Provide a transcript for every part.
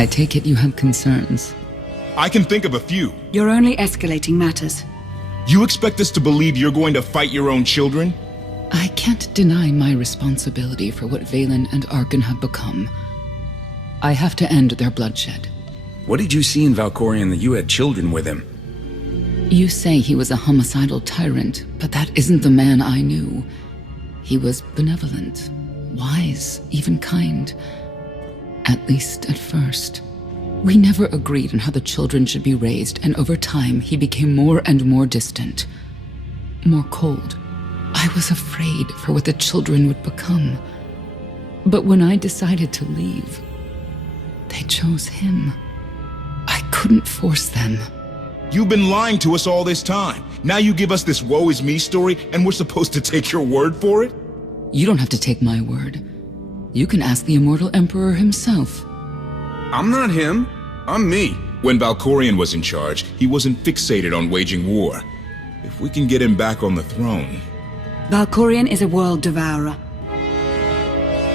I take it you have concerns. I can think of a few. You're only escalating matters. You expect us to believe you're going to fight your own children? I can't deny my responsibility for what Vaylin and Arcann have become. I have to end their bloodshed. What did you see in Valkorion that you had children with him? You say he was a homicidal tyrant, but that isn't the man I knew. He was benevolent, wise, even kind. At least at first. We never agreed on how the children should be raised, and over time he became more and more distant. More cold. I was afraid for what the children would become. But when I decided to leave, they chose him. I couldn't force them. You've been lying to us all this time. Now you give us this woe is me story, and we're supposed to take your word for it? You don't have to take my word. You can ask the Immortal Emperor himself. I'm not him. I'm me. When Valkorion was in charge, he wasn't fixated on waging war. If we can get him back on the throne... Valkorion is a world devourer.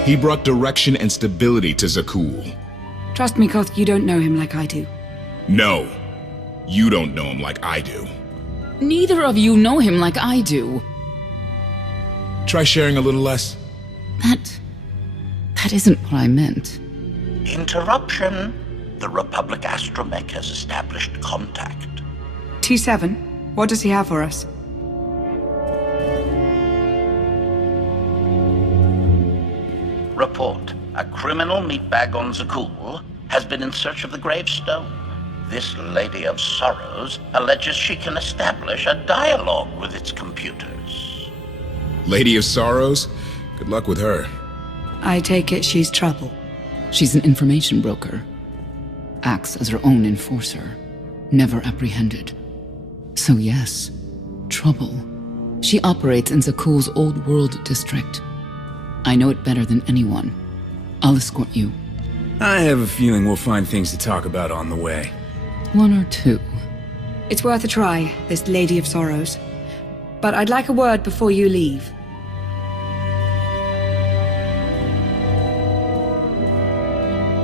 He brought direction and stability to Zakuul. Trust me, Koth, you don't know him like I do. No. You don't know him like I do. Neither of you know him like I do. Try sharing a little less. That isn't what I meant. Interruption. The Republic astromech has established contact. T7, what does he have for us? Report. A criminal meatbag on Zakuul has been in search of the Gravestone. This Lady of Sorrows alleges she can establish a dialogue with its computers. Lady of Sorrows? Good luck with her. I take it she's trouble. She's an information broker. Acts as her own enforcer. Never apprehended. So yes, trouble. She operates in Zakuul's Old World district. I know it better than anyone. I'll escort you. I have a feeling we'll find things to talk about on the way. One or two. It's worth a try, this Lady of Sorrows. But I'd like a word before you leave.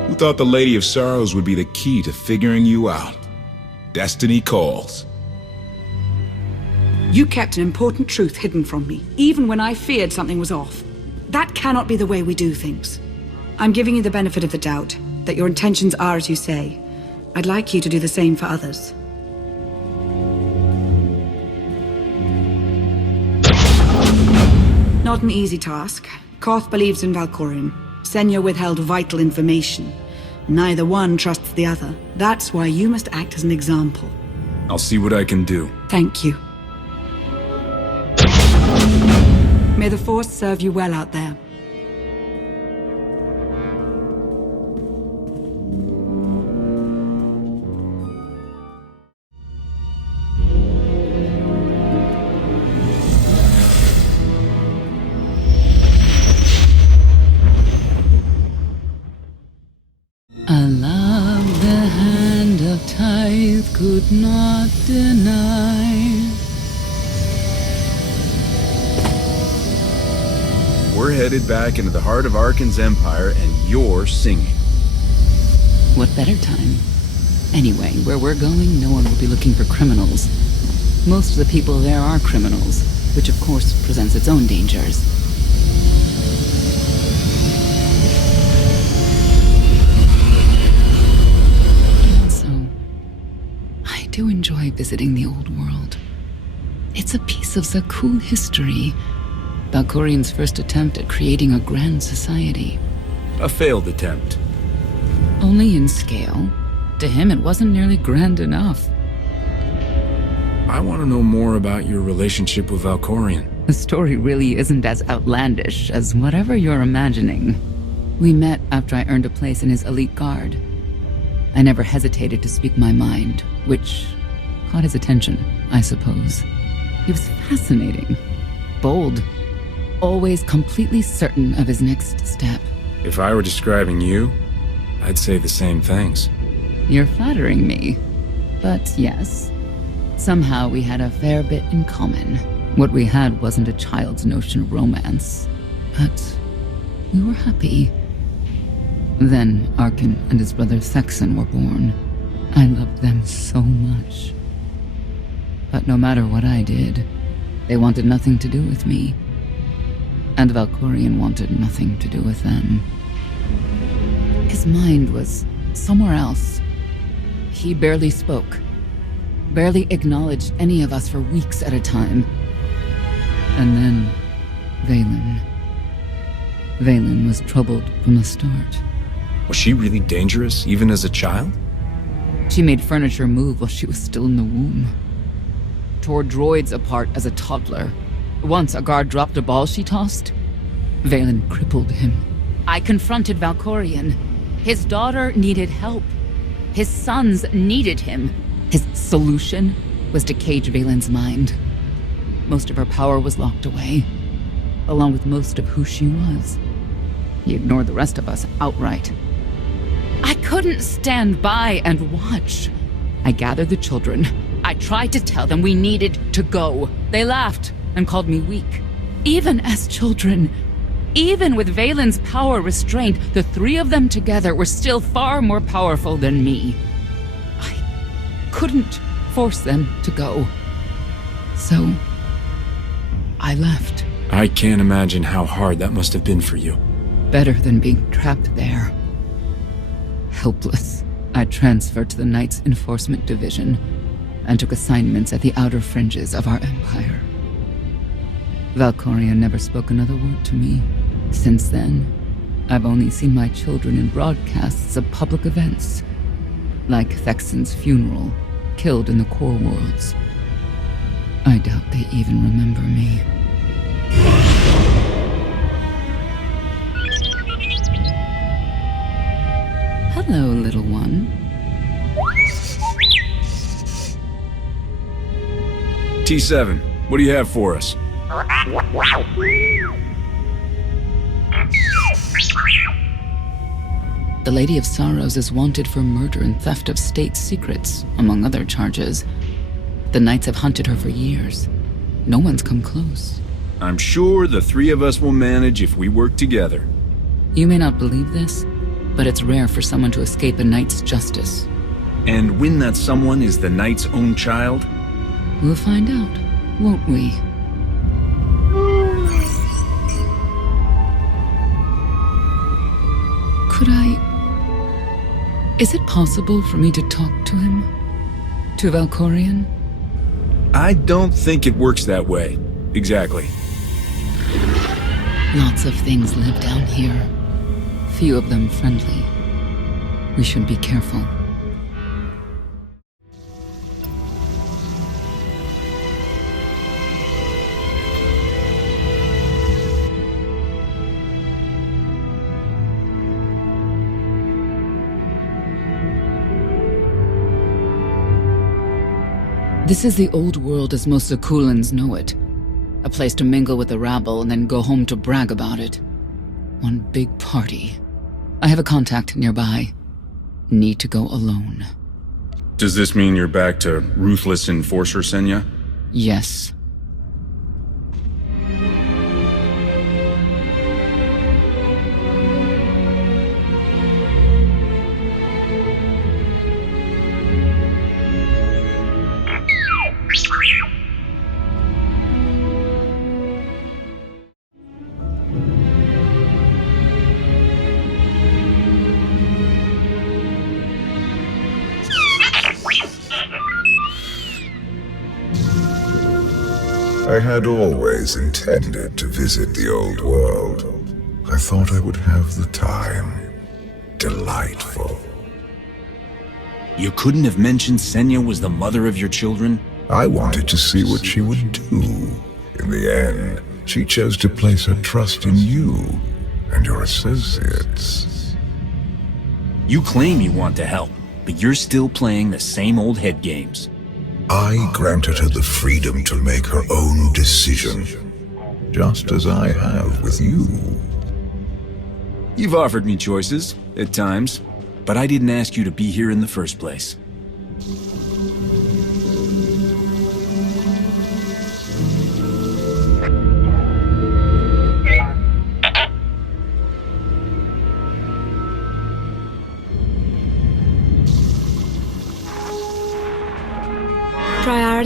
Who thought the Lady of Sorrows would be the key to figuring you out? Destiny calls. You kept an important truth hidden from me, even when I feared something was off. That cannot be the way we do things. I'm giving you the benefit of the doubt, that your intentions are as you say. I'd like you to do the same for others. Not an easy task. Koth believes in Valkorion. Senya withheld vital information. Neither one trusts the other. That's why you must act as an example. I'll see what I can do. Thank you. May the Force serve you well out there. I love the hand of tithe could not deny. We're headed back into the heart of Arcann's empire, and you're singing. What better time? Anyway, where we're going, no one will be looking for criminals. Most of the people there are criminals, which of course presents its own dangers. Also, I do enjoy visiting the Old World. It's a piece of Zakuul history. Valkorion's first attempt at creating a grand society. A failed attempt. Only in scale. To him, it wasn't nearly grand enough. I want to know more about your relationship with Valkorion. The story really isn't as outlandish as whatever you're imagining. We met after I earned a place in his elite guard. I never hesitated to speak my mind, which caught his attention, I suppose. He was fascinating. Bold. Always completely certain of his next step. If I were describing you, I'd say the same things. You're flattering me. But yes, somehow we had a fair bit in common. What we had wasn't a child's notion of romance, but we were happy. Then Arcann and his brother Thexan were born. I loved them so much. But no matter what I did, they wanted nothing to do with me. And Valkorion wanted nothing to do with them. His mind was somewhere else. He barely spoke, barely acknowledged any of us for weeks at a time. And then, Vaylin. Vaylin was troubled from the start. Was she really dangerous, even as a child? She made furniture move while she was still in the womb. Tore droids apart as a toddler. Once a guard dropped a ball she tossed. Vaylin crippled him. I confronted Valkorion. His daughter needed help. His sons needed him. His solution was to cage Vaylin's mind. Most of her power was locked away, along with most of who she was. He ignored the rest of us outright. I couldn't stand by and watch. I gathered the children. I tried to tell them we needed to go. They laughed and called me weak. Even as children, even with Vaylin's power restrained, the three of them together were still far more powerful than me. I couldn't force them to go. So, I left. I can't imagine how hard that must have been for you. Better than being trapped there. Helpless, I transferred to the Knights Enforcement Division and took assignments at the outer fringes of our empire. Valkorion never spoke another word to me. Since then, I've only seen my children in broadcasts of public events, like Thexan's funeral, killed in the core worlds. I doubt they even remember me. Hello, little one. T7, what do you have for us? The Lady of Sorrows is wanted for murder and theft of state secrets, among other charges. The Knights have hunted her for years. No one's come close. I'm sure the three of us will manage if we work together. You may not believe this, but it's rare for someone to escape a Knight's justice. And when that someone is the Knight's own child? We'll find out, won't we? Could I... Is it possible for me to talk to him? To Valkorion? I don't think it works that way. Exactly. Lots of things live down here. Few of them friendly. We should be careful. This is the Old World as most Zakuulans know it. A place to mingle with the rabble and then go home to brag about it. One big party. I have a contact nearby. Need to go alone. Does this mean you're back to ruthless enforcer, Senya? Yes. I had always intended to visit the Old World. I thought I would have the time. Delightful. You couldn't have mentioned Senya was the mother of your children? I wanted to see what she would do. In the end, she chose to place her trust in you and your associates. You claim you want to help, but you're still playing the same old head games. I granted her the freedom to make her own decision, just as I have with you. You've offered me choices, at times, but I didn't ask you to be here in the first place.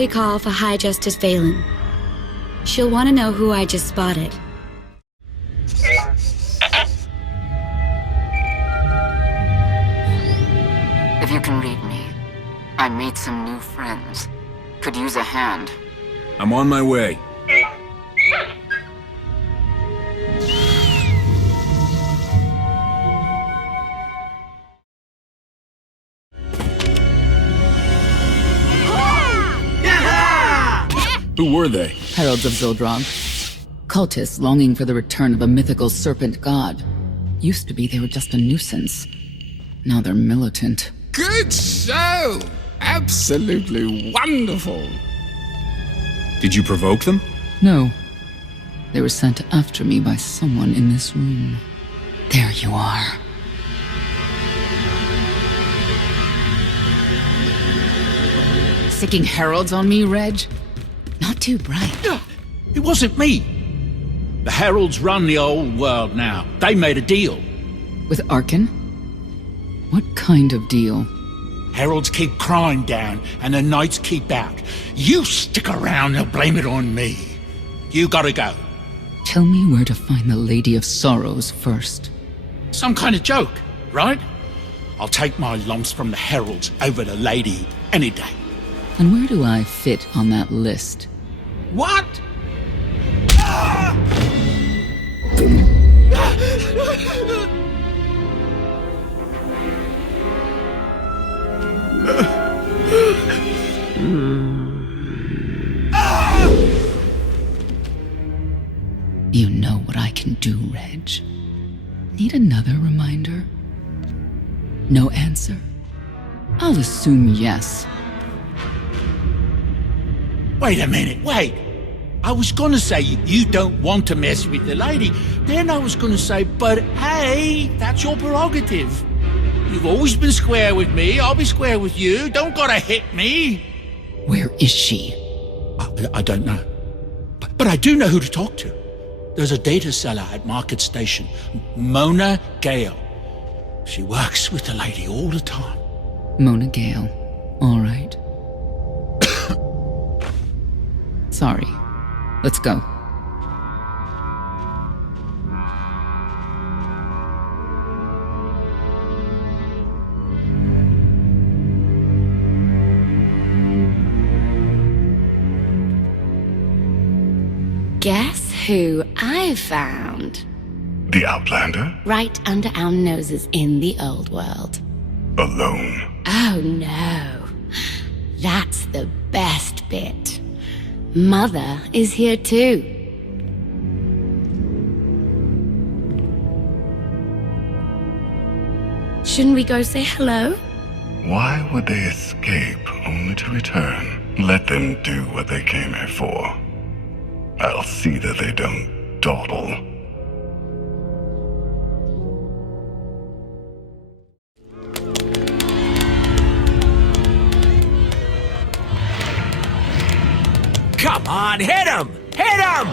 security call for High Justice Vaylin. She'll want to know who I just spotted. If you can read me, I made some new friends. Could use a hand. I'm on my way. Who were they? Heralds of Zildrog. Cultists longing for the return of a mythical serpent god. Used to be they were just a nuisance. Now they're militant. Good show! Absolutely wonderful! Did you provoke them? No. They were sent after me by someone in this room. There you are. Sicking heralds on me, Reg? Not too bright. It wasn't me. The Heralds run the Old World now. They made a deal. With Arcann? What kind of deal? Heralds keep crime down, and the Knights keep out. You stick around and blame it on me. You gotta go. Tell me where to find the Lady of Sorrows first. Some kind of joke, right? I'll take my lumps from the Heralds over the Lady any day. And where do I fit on that list? What? You know what I can do, Reg. Need another reminder? No answer? I'll assume yes. Wait a minute, wait. I was gonna say you don't want to mess with the lady. Then I was gonna say, but hey, that's your prerogative. You've always been square with me, I'll be square with you. Don't gotta hit me. Where is she? I don't know. But I do know who to talk to. There's a data seller at Market Station, Mona Gale. She works with the lady all the time. Mona Gale. All right. Sorry. Let's go. Guess who I found? The Outlander? Right under our noses in the Old World. Alone. Oh no. That's the best bit. Mother is here too. Shouldn't we go say hello? Why would they escape only to return? Let them do what they came here for. I'll see that they don't dawdle. Come on, hit him! Hit him!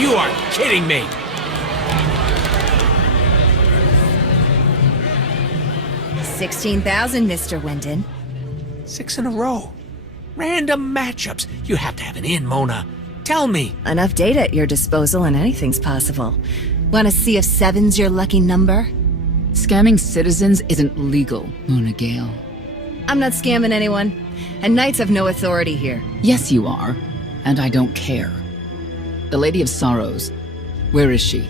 You are kidding me! $16,000, Mr. Wyndon. 6 in a row. Random matchups. You have to have an in, Mona. Tell me. Enough data at your disposal and anything's possible. Want to see if 7's your lucky number? Scamming citizens isn't legal, Mona Gale. I'm not scamming anyone. And Knights have no authority here. Yes, you are. And I don't care. The Lady of Sorrows. Where is she?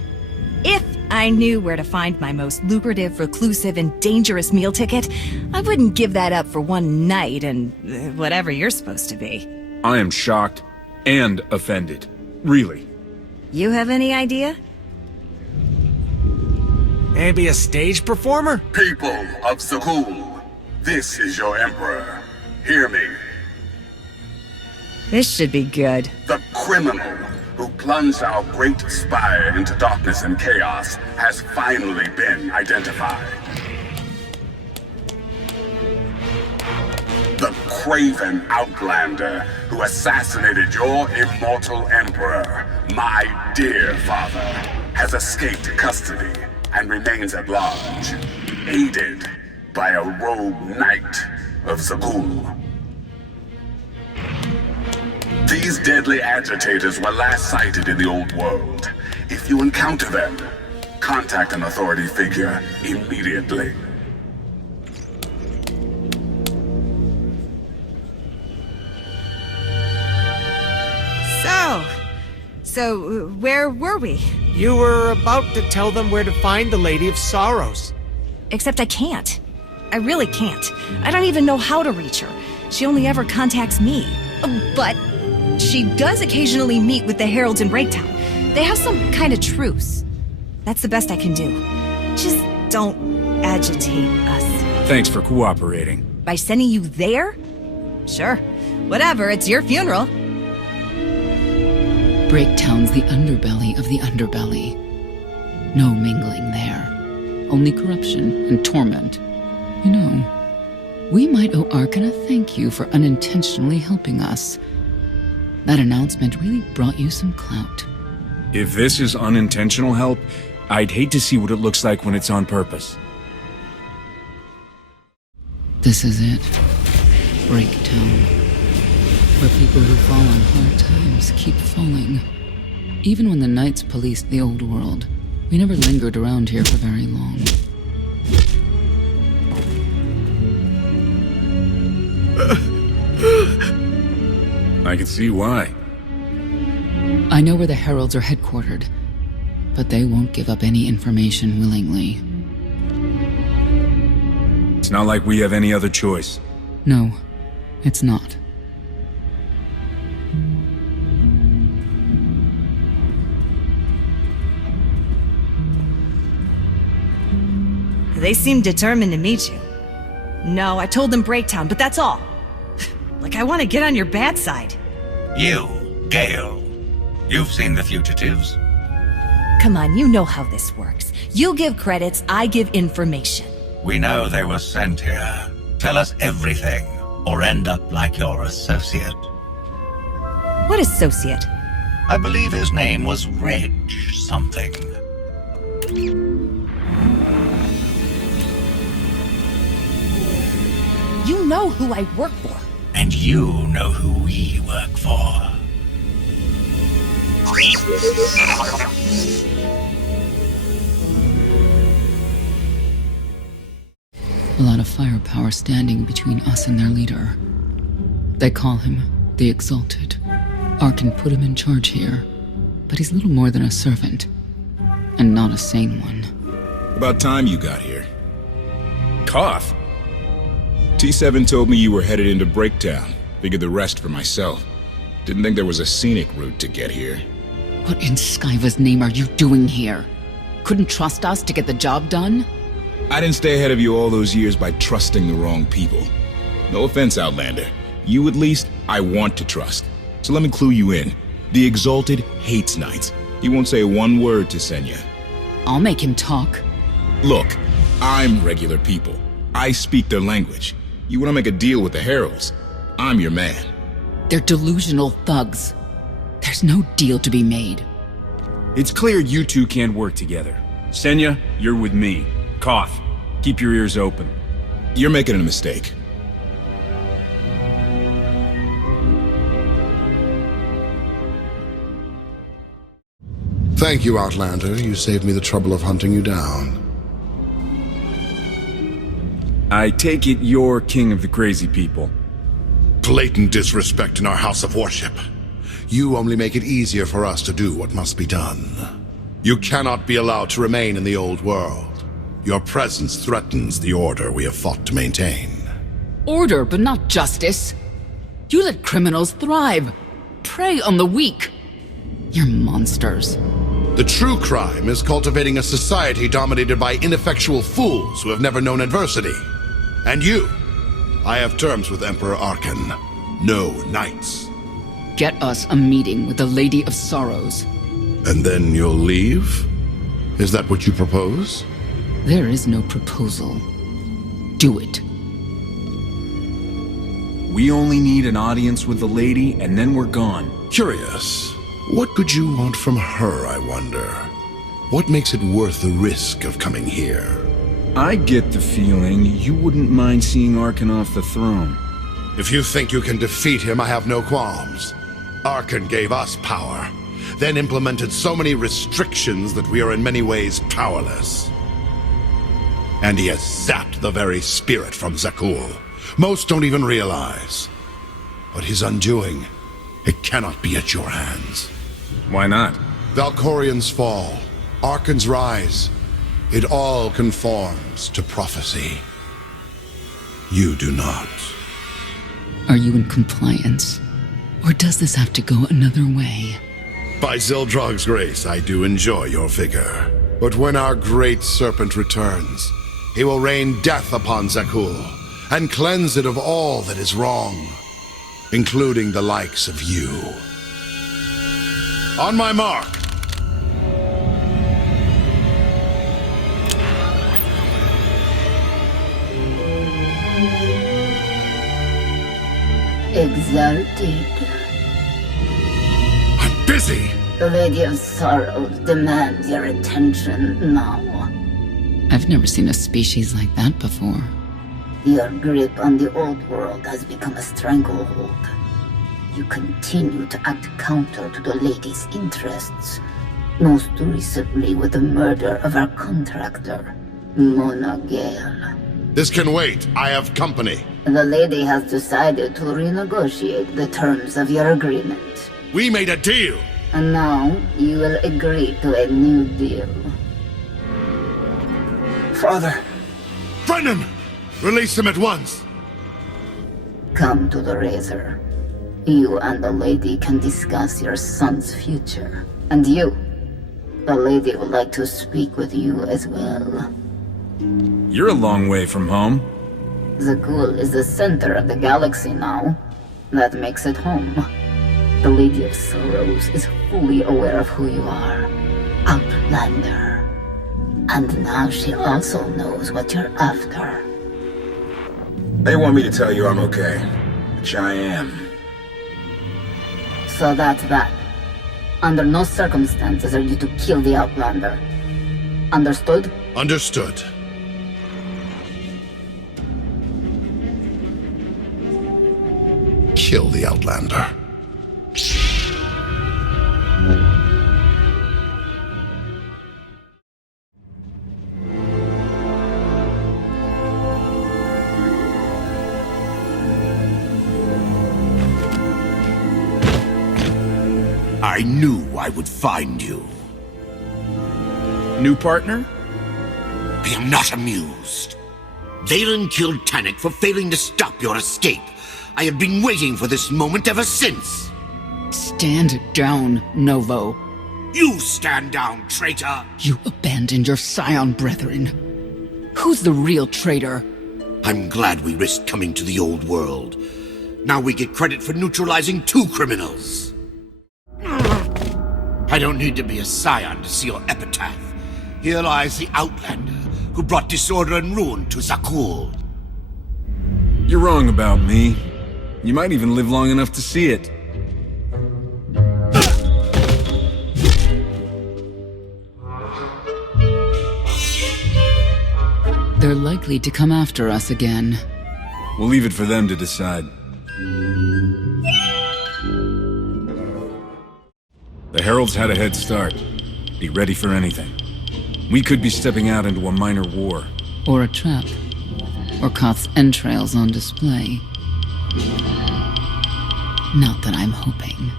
If I knew where to find my most lucrative, reclusive, and dangerous meal ticket, I wouldn't give that up for one night and whatever you're supposed to be. I am shocked and offended. Really. You have any idea? Maybe a stage performer? People of Zakuul, this is your Emperor. Hear me. This should be good. The criminal who plunged our great spire into darkness and chaos has finally been identified. The craven outlander who assassinated your immortal emperor, my dear father, has escaped custody and remains at large, aided by a rogue knight of Zakuul. These deadly agitators were last sighted in the Old World. If you encounter them, contact an authority figure immediately. So, where were we? You were about to tell them where to find the Lady of Sorrows. Except I can't. I really can't. I don't even know how to reach her. She only ever contacts me. But she does occasionally meet with the Heralds in Breaktown. They have some kind of truce. That's the best I can do. Just don't agitate us. Thanks for cooperating. By sending you there? Sure. Whatever, it's your funeral. Breaktown's the underbelly of the underbelly. No mingling there. Only corruption and torment. You know, we might owe Arcann a thank you for unintentionally helping us. That announcement really brought you some clout. If this is unintentional help, I'd hate to see what it looks like when it's on purpose. This is it. Breaktown. Where people who fall on hard times keep falling. Even when the Knights policed the Old World, we never lingered around here for very long. I can see why. I know where the Heralds are headquartered, but they won't give up any information willingly. It's not like we have any other choice. No, it's not. They seem determined to meet you. No, I told them Breaktown, but that's all. Like I want to get on your bad side. You, Gale. You've seen the fugitives. Come on, you know how this works. You give credits, I give information. We know they were sent here. Tell us everything, or end up like your associate. What associate? I believe his name was Reg something. You know who I work for. And you know who we work for. A lot of firepower standing between us and their leader. They call him the Exalted. Arcann put him in charge here, but he's little more than a servant, and not a sane one. About time you got here. Cough? T7 told me you were headed into Breaktown. Figured the rest for myself. Didn't think there was a scenic route to get here. What in Skyva's name are you doing here? Couldn't trust us to get the job done? I didn't stay ahead of you all those years by trusting the wrong people. No offense, Outlander. You at least, I want to trust. So let me clue you in. The Exalted hates Knights. He won't say one word to Senya. I'll make him talk. Look, I'm regular people. I speak their language. You want to make a deal with the Heralds? I'm your man. They're delusional thugs. There's no deal to be made. It's clear you two can't work together. Senya, you're with me. Cough. Keep your ears open. You're making a mistake. Thank you, Outlander. You saved me the trouble of hunting you down. I take it you're king of the crazy people. Blatant disrespect in our house of worship. You only make it easier for us to do what must be done. You cannot be allowed to remain in the Old World. Your presence threatens the order we have fought to maintain. Order, but not justice. You let criminals thrive. Prey on the weak. You're monsters. The true crime is cultivating a society dominated by ineffectual fools who have never known adversity. And you, I have terms with Emperor Arcann. No knights. Get us a meeting with the Lady of Sorrows. And then you'll leave? Is that what you propose? There is no proposal. Do it. We only need an audience with the lady, and then we're gone. Curious. What could you want from her, I wonder? What makes it worth the risk of coming here? I get the feeling you wouldn't mind seeing Arcann off the throne. If you think you can defeat him, I have no qualms. Arcann gave us power, then implemented so many restrictions that we are in many ways powerless. And he has zapped the very spirit from Zakuul. Most don't even realize. But his undoing, it cannot be at your hands. Why not? Valkorian's fall, Arcann's rise, it all conforms to prophecy. You do not. Are you in compliance? Or does this have to go another way? By Zildrog's grace, I do enjoy your vigor. But when our great serpent returns, he will rain death upon Zakuul, and cleanse it of all that is wrong, including the likes of you. On my mark! Exalted. I'm busy! The Lady of Sorrows demands your attention now. I've never seen a species like that before. Your grip on the Old World has become a stranglehold. You continue to act counter to the Lady's interests, most recently with the murder of our contractor, Mona Gale. This can wait. I have company. The Lady has decided to renegotiate the terms of your agreement. We made a deal! And now you will agree to a new deal. Father! Brennan! Release him at once! Come to the Razor. You and the Lady can discuss your son's future. And you, the Lady would like to speak with you as well. You're a long way from home. Zakuul is the center of the galaxy now. That makes it home. The Lady of Sorrows is fully aware of who you are. Outlander. And now she also knows what you're after. They want me to tell you I'm okay, which I am. So that's that. Under no circumstances are you to kill the Outlander. Understood? Understood. Kill the Outlander. I knew I would find you. New partner? I am not amused. Vaylin killed Tannic for failing to stop your escape. I have been waiting for this moment ever since. Stand down, Novo. You stand down, traitor! You abandoned your scion brethren. Who's the real traitor? I'm glad we risked coming to the Old World. Now we get credit for neutralizing 2 criminals. I don't need to be a scion to see your epitaph. Here lies the Outlander, who brought disorder and ruin to Zakuul. You're wrong about me. You might even live long enough to see it. They're likely to come after us again. We'll leave it for them to decide. The Heralds had a head start. Be ready for anything. We could be stepping out into a minor war. Or a trap. Or Koth's entrails on display. Not that I'm hoping.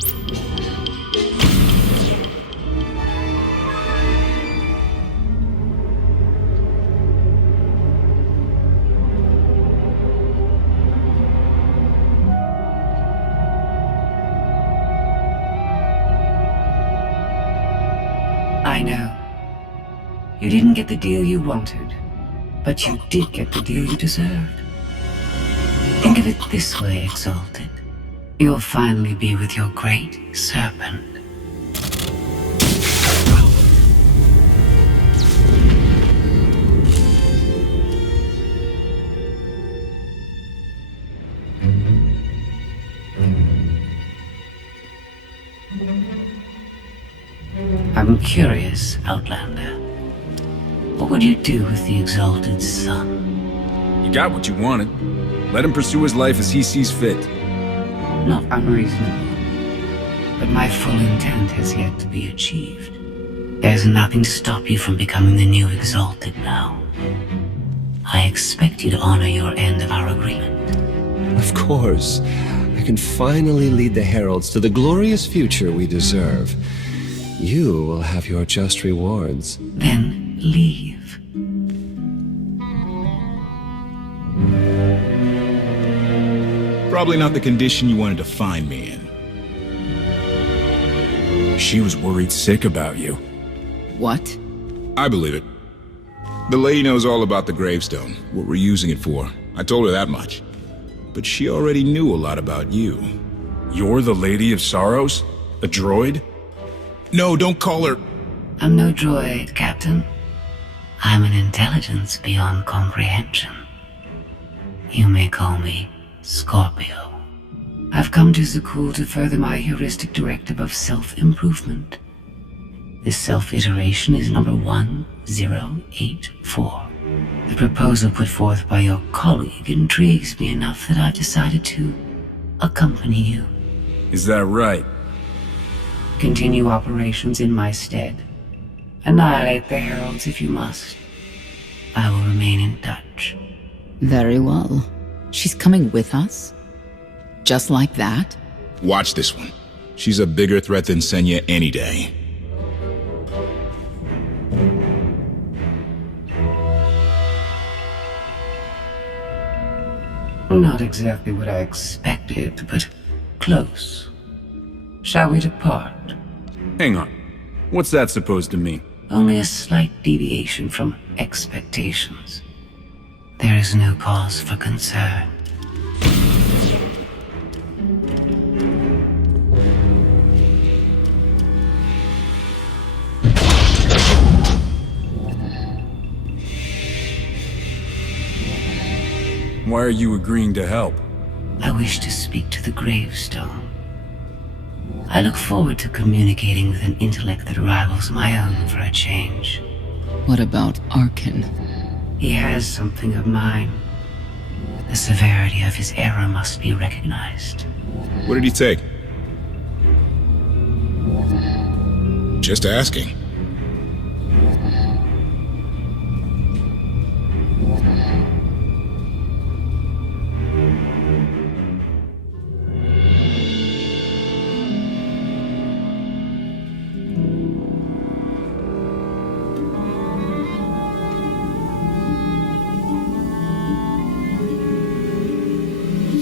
I know. You didn't get the deal you wanted, but you did get the deal you deserved. Think of it this way, Exalted. You'll finally be with your great serpent. I'm curious, Outlander. What would you do with the Exalted Son? You got what you wanted. Let him pursue his life as he sees fit. Not unreasonable. But my full intent has yet to be achieved. There's nothing to stop you from becoming the new Exalted now. I expect you to honor your end of our agreement. Of course. I can finally lead the Heralds to the glorious future we deserve. You will have your just rewards. Then leave. Probably not the condition you wanted to find me in. She was worried sick about you. What? I believe it. The lady knows all about the Gravestone, what we're using it for. I told her that much. But she already knew a lot about you. You're the Lady of Sorrows? A droid? No, don't call her... I'm no droid, Captain. I'm an intelligence beyond comprehension. You may call me Scorpio. I've come to Zakuul to further my heuristic directive of self-improvement. This self-iteration is number 1084. The proposal put forth by your colleague intrigues me enough that I've decided to accompany you. Is that right? Continue operations in my stead. Annihilate the Heralds if you must. I will remain in touch. Very well. She's coming with us? Just like that? Watch this one. She's a bigger threat than Senya any day. Not exactly what I expected, but close. Shall we depart? Hang on. What's that supposed to mean? Only a slight deviation from expectations. There is no cause for concern. Why are you agreeing to help? I wish to speak to the Gravestone. I look forward to communicating with an intellect that rivals my own for a change. What about Arcann? He has something of mine. The severity of his error must be recognized. What did he take? Just asking.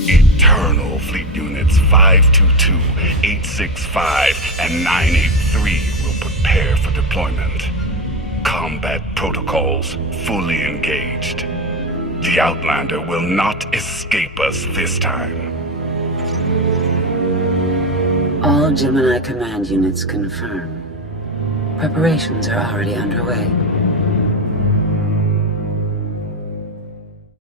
Eternal Fleet Units 522, 865, and 983 will prepare for deployment. Combat protocols fully engaged. The Outlander will not escape us this time. All Gemini command units confirm. Preparations are already underway.